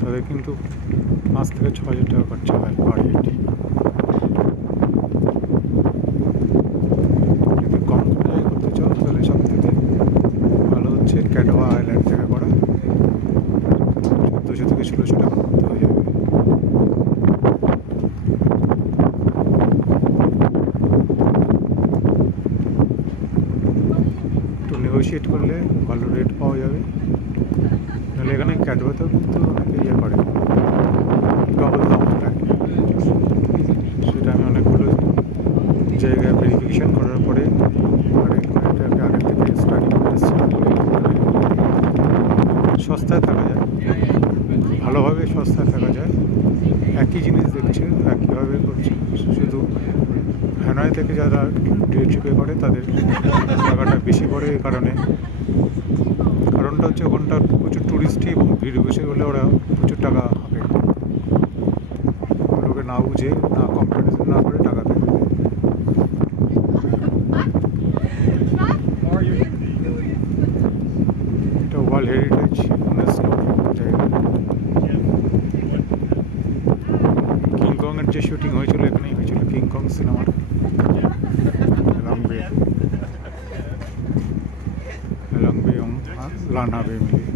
তাদের কিন্তু 5 থেকে 6,000 টাকা খরচা হয় পার হেড। যদি কম খরচায় করতে চাও তাহলে সব থেকে ভালো হচ্ছে ক্যাডোয়া আইল্যান্ড থেকে করা, 1400 থেকে 1600 টাকার মধ্যে হয়ে যাবে। একটু নেগোশিয়েট করলে ভালো রেট পাওয়া যাবে। নাহলে এখানে ক্যাডোয়াতেও কিন্তু অনেকে ইয়ে করে, ডবল দাম নেয়। সেটা আমি অনেকগুলো জায়গায় ভেরিফিকেশান করার পরে আর এটাকে আগে থেকে স্টাডি করে এসেছিলাম বলে সস্তায় থাকা যায়, ভালোভাবে সস্তায় থাকা যায়। একই জিনিস দেখছে, একইভাবে করছে, শুধু হ্যানয় থেকে যারা ডে ট্রিপে করে তাদের টাকাটা বেশি পড়ে। এই কারণটা হচ্ছে ওখানটা প্রচুর ট্যুরিস্টই এবং ভিড় বেশি হলে ওরা প্রচুর টাকা হাঁকে, লোকে না বুঝে না কম্পিটিশন না করে টাকা দেয়। এটা ওয়ার্ল্ড হেরিটেজ ইউনেস্কো জায়গা। কিংকংয়ের যে শুটিং হয়েছিল এখানেই হয়েছিল, কিংকং সিনেমার লং বে এবং লানা বে মিলে।